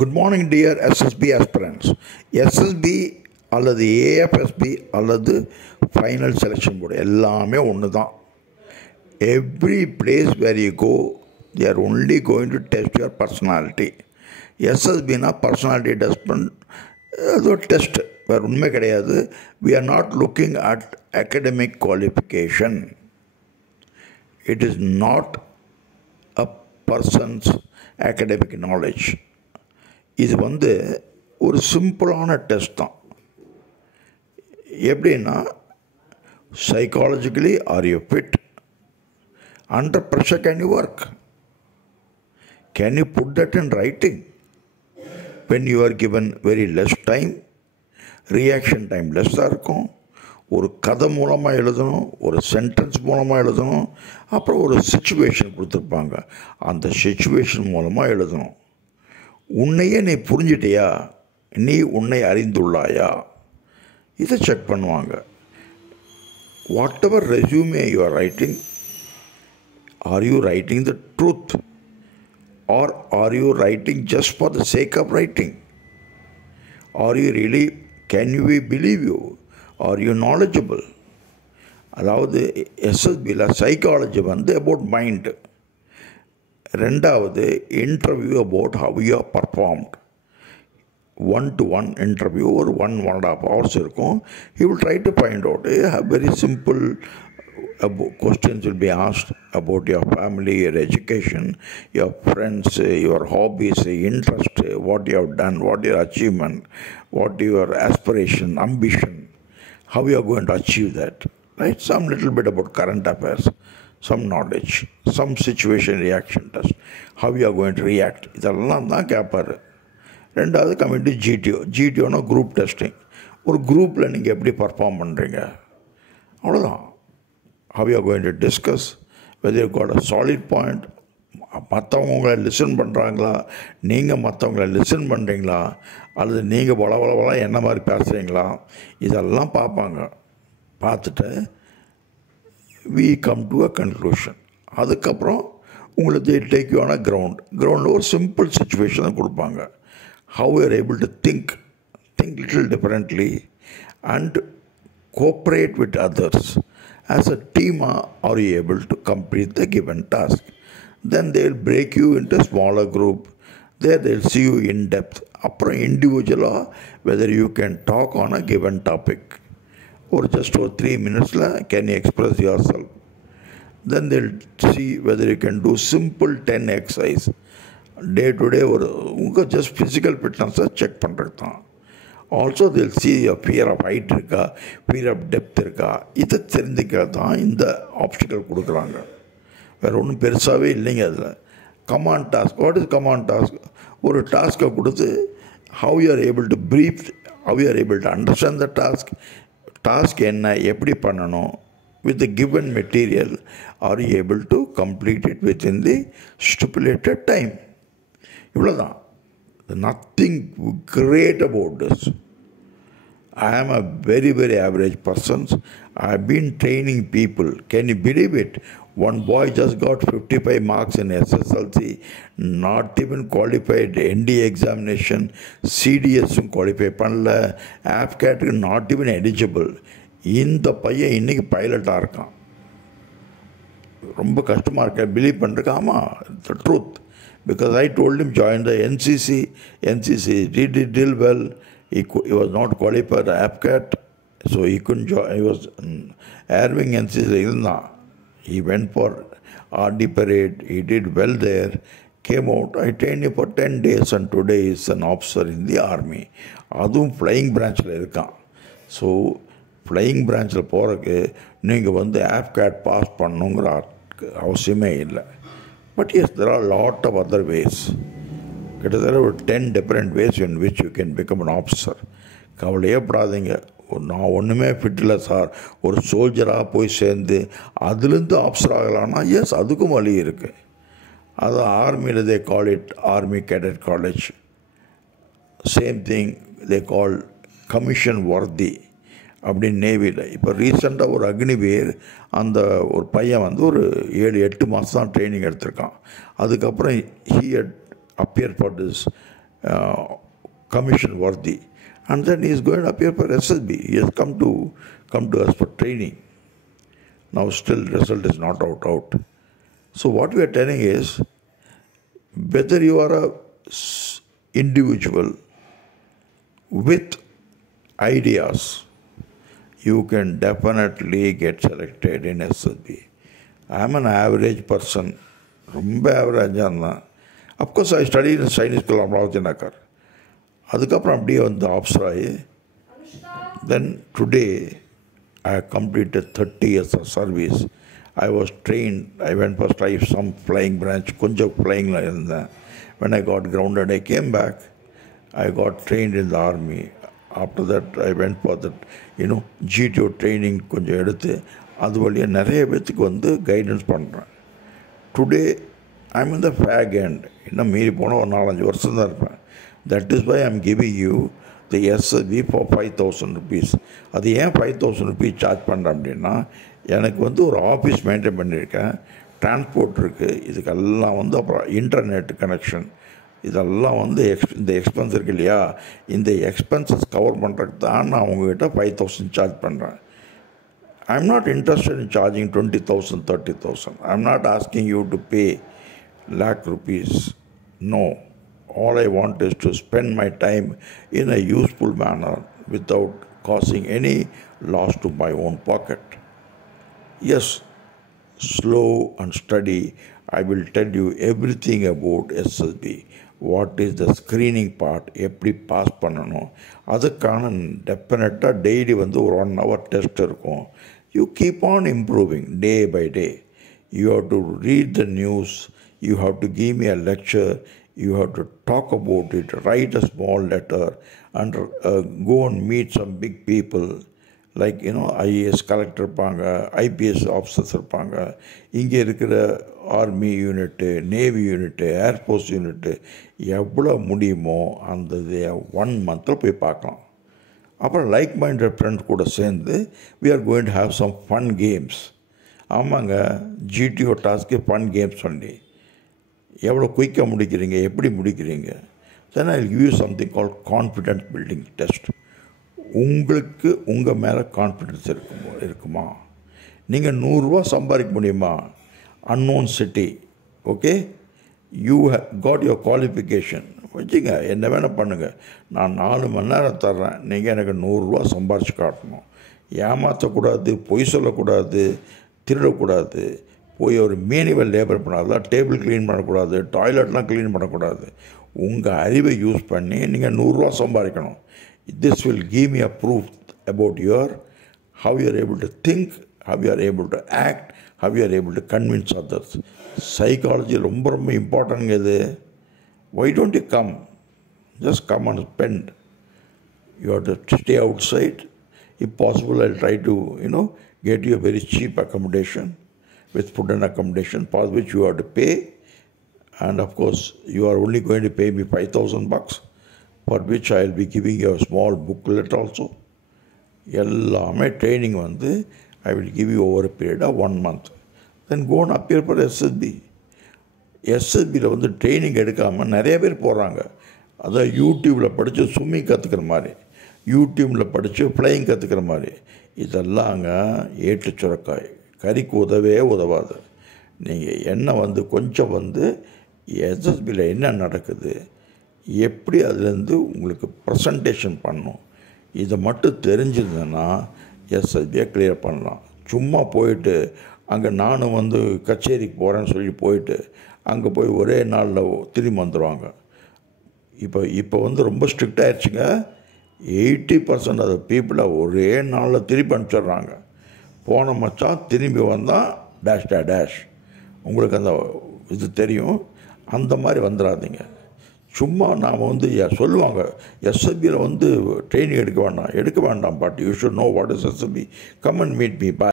Good morning, dear SSB aspirants. SSB அல்லது AFSB அல்லது final selection board எல்லாமே ஒன்று தான். Every place where you go they are only going to test your personality. SSBனா personality டெஸ்ட்மெண்ட், அது ஒரு டெஸ்ட், வேறு உண்மை கிடையாது. we are not looking at academic qualification. It is not a person's academic knowledge. இது ஒரு சிம்பிளான டெஸ்ட் தான். எப்படின்னா, psychologically are you fit? Under pressure can you work? Can you put that in writing? When you are given very less time, reaction time லெஸ்ஸாக இருக்கும். ஒரு கதை மூலமாக எழுதணும், ஒரு சென்டென்ஸ் மூலமாக எழுதணும், அப்புறம் ஒரு சிச்சுவேஷன் கொடுத்துருப்பாங்க, அந்த சிச்சுவேஷன் மூலமாக எழுதணும். உன்னையே நீ புரிஞ்சிட்டியா, நீ உன்னை அறிந்துள்ளாயா, இதை செக் பண்ணுவாங்க. What ever resume you are writing, R you writing the truth or are you writing just for the sake of writing? R you really, can you we believe you, are you knowledgeable? அதாவது எஸ்எஸ்பியில் psychology about mind. ரெண்டாவது interview about how you are performed. 1-to-1 interview ஒரு 1.5 hours இருக்கும். He will try to find out. Very simple questions will be asked about your family, your education, your friends, your hobbies, interest, what you have done, what your achievement, what your aspiration, ambition, how you are going to achieve that. Right? Some little bit about current affairs, some knowledge, some situation reaction test, how you are going to react. இதெல்லாம் தான் கேட்பார். ரெண்டாவது coming to ஜிடிஓனா group testing. ஒரு குரூப்பில் நீங்கள் எப்படி perform பண்ணுறீங்க, அவ்வளோதான். Have you are going to discuss whether you got a solid point. மற்றவங்க உங்களை லிசன் பண்ணுறாங்களா, நீங்கள் மற்றவங்களை லிசன் பண்ணுறீங்களா, அல்லது நீங்கள் வளவளவெல்லாம் என்ன மாதிரி பேசுகிறீங்களா, இதெல்லாம் பார்ப்பாங்க. பார்த்துட்டு we come to a conclusion. அதுக்கப்புறம் உங்களுக்கு டேக் யூ ஆன் அ கிரவுண்டில் ஒரு சிம்பிள் சுச்சுவேஷனை கொடுப்பாங்க. how you are able to think little differently and cooperate with others. As a team, are you able to complete the given task? Then they will break you into smaller group. There they will see you in depth. அப்புறம் இண்டிவிஜுவலாக whether you can talk on a given topic. Or just for 3 minutes, can you express yourself? Then they'll see whether you can do simple 10 exercise. Day to day, or just physical fitness check பண்ணுறது தான். Also they'll see your fear of height இருக்கா, fear of depth இருக்கா, இதை தெரிஞ்சுக்க தான் இந்த obstacle கொடுக்குறாங்க. வேறு ஒன்றும் பெருசாகவே இல்லைங்க. அதில் command task. What is command task? ஒரு டாஸ்க்கை கொடுத்து how you are able to brief, how you are able to understand the task. Task என்ன, எப்படி பண்ணணும், with the given material, are you able to complete it within the stipulated time? இவ்வளோதான். Nothing great about this. I am a very, very average person. I have been training people. Can you believe it? One boy just got 55 marks in SSLC, not even qualified NDA examination, CDS qualify பண்ணல, AFCAT not even eligible. இந்த பையன் இன்னைக்கு பைலட்டாக இருக்கான். ரொம்ப கஷ்டமாக இருக்க believe பண்ணுறதுக்கு. ஆமாம், the truth. Because I told him join the NCC. He did well. He was not qualified AFCAT, so he couldn't join. He was Airwing NCC. He went for RD parade. He did well there. Came out. I trained him for 10 days and today he is an officer in the army. அதுவும் flying பிரான்ச்சில் இருக்கான். So flying பிரான்ச்சில் போகிறதுக்கு நீங்கள் AFCAT pass பண்ணணுங்கிற அவசியமே இல்லை. But yes, there are a lot of other ways. There are 10 different ways in which you can become an officer. கவலையே படாதீங்க. நான் ஒன்றுமே ஃபிட் இல்லை சார், ஒரு சோல்ஜராக போய் சேர்ந்து அதுலேருந்து ஆஃபீஸர் ஆகலான்னா, எஸ், அதுக்கும் வழி இருக்குது. அது ஆர்மியில் they call it army cadet college. Same thing they call commission worthy அப்படின்னு நேவியில். இப்போ ரீசெண்டாக ஒரு அக்னிவீர், அந்த ஒரு பையன் ஒரு 7-8 மாதம் தான் ட்ரைனிங் எடுத்திருக்கான். அதுக்கப்புறம் he had appeared for this commission worthy. And then he is going to appear for SSB. He has come to us for training. Now still result is not out. So what we are telling is, whether you are a individual with ideas, you can definitely get selected in SSB. I am an average person. Rumba average. Of course, I studied in Chinese school of Amravati Nagar. Adukapram அப்படியே வந்து option ஆகி, then today I have completed 30 years of service. I was trained. I went for some flying branch, கொஞ்சம் flying ல இருந்தேன். When I got grounded, I came back. I got trained in the army. After that, I went for that, GTO training கொஞ்சம் எடுத்து அது வழியாக நிறைய பேத்துக்கு வந்து கைடன்ஸ் பண்ணுறேன். Today I am in the fake end. இன்னும் மீறி போனால் ஒரு 4-5 வருஷம் தான் இருப்பேன். That is why I am giving you the SSB for 5,000 rupees. அது ஏன் 5,000 rupees சார்ஜ் பண்ணுறேன் அப்படின்னா, எனக்கு வந்து ஒரு ஆஃபீஸ் மெயின்டைன் பண்ணியிருக்கேன், டிரான்ஸ்போர்ட் இருக்குது, இதுக்கெல்லாம் வந்து அப்புறம் இன்டர்நெட் கனெக்ஷன், இதெல்லாம் வந்து இந்த எக்ஸ்பென்ஸ் இருக்குது இல்லையா, இந்த எக்ஸ்பென்சஸ் கவர் பண்ணுறதுக்கு தான் நான் உங்கள்கிட்ட 5,000 சார்ஜ் பண்ணுறேன். I am not interested in charging 20,000, 30,000. I am not asking you to pay lakh rupees. No. All I want is to spend my time in a useful manner without causing any loss to my own pocket. Yes, slow and steady, I will tell you everything about SSB. What is the screening part, எப்படி pass பண்ணணும், அதுக்கான டெஃபினட்டாக daily வந்து ஒரு 1 hour test இருக்கும். You keep on improving day by day. You have to read the news, you have to give me a lecture, you have to talk about it, write a small letter, and go and meet some big people like IAS collector இருப்பாங்க, IPS officers இருப்பாங்க, இங்கே இருக்கிற army unit, navy unit, air force unit, எவ்வளோ முடியுமோ அந்த 1 month போய் பார்க்கலாம். அப்புறம் லைக் மைண்டட் ஃப்ரெண்ட்ஸ் கூட சேர்ந்து we are going to have some fun games. ஆமாங்க, GTO டாஸ்க்கு ஃபன் கேம்ஸ் சொல்லி எவ்வளோ குயிக்காக முடிக்கிறீங்க, எப்படி முடிக்கிறீங்க. Then I will give you something called confidence building test. உங்களுக்கு உங்கள் மேலே கான்ஃபிடென்ஸ் இருக்குமா? நீங்கள் 100 ரூபா சம்பாதிக்க முடியுமா? Unknown city, okay, you got your qualification வச்சுங்க, என்ன வேணால் பண்ணுங்கள், நான் 4 மணி நேரம் தர்றேன், நீங்கள் எனக்கு 100 ரூபா சம்பாரித்து காட்டணும். ஏமாற்றக்கூடாது, பொய் சொல்லக்கூடாது, திருடக்கூடாது, போய் ஒரு மேனுவல் லேபர் பண்ணாது, டேபிள் க்ளீன் பண்ணக்கூடாது, டாய்லெட்லாம் க்ளீன் பண்ணக்கூடாது. உங்கள் அறிவை யூஸ் பண்ணி நீங்கள் 100 ரூபா சம்பாதிக்கணும். This will give me a proof about how you are able to think, how you are able to act, how you are able to convince others. Psychology ரொம்ப ரொம்ப இம்பார்ட்டன்ட் இது. Why don't you come? Just come and spend. You have to stay outside. If possible, I'll try to, get you a very cheap accommodation with food and accommodation, for which you have to pay. And of course, you are only going to pay me $5,000, for which I'll be giving you a small booklet also. எல்லாமே training வந்து I will give you over a period of 1 month. Then go and appear for SSB. எஸ்எஸ்பியில் வந்து training எடுக்காமல் நிறைய பேர் போகிறாங்க. அதான் யூடியூப்பில் படித்து ஸ்விம்மிங் கற்றுக்கிற மாதிரி, யூடியூப்பில் படித்து ஃப்ளையிங் கற்றுக்கிற மாதிரி. இதெல்லாங்க ஏட்டு சுரக்காய், கறிக்கு உதவாது. நீங்கள் என்ன வந்து கொஞ்சம் வந்து எஸ்எஸ்பியில் என்ன நடக்குது, எப்படி அதுலேருந்து உங்களுக்கு ப்ரெசன்டேஷன் பண்ணணும், இதை மட்டும் தெரிஞ்சிருந்தேன்னா எஸ்எஸ்பியை கிளியர் பண்ணலாம். சும்மா போயிட்டு அங்கே நானும் வந்து கச்சேரிக்கு போகிறேன்னு சொல்லி போயிட்டு அங்கே போய் ஒரே நாளில் திரும்பி வந்துடுவாங்க. இப்போ வந்து ரொம்ப ஸ்ட்ரிக்ட் ஆகிடுச்சுங்க. 80% ஆஃப் பீப்புளை ஒரே நாளில் திருப்பி அனுப்பிச்சிட்றாங்க. போன மச்சான் திரும்பி வந்தால் டேஷ். உங்களுக்கு அந்த இது தெரியும். அந்த மாதிரி வந்துடாதீங்க. சும்மா நாம் வந்து சொல்லுவாங்க எஸ்எஸ்பியில் வந்து ட்ரைனிங் எடுக்க வேண்டாம். But you should know what is SSB. Come and meet me. Bye.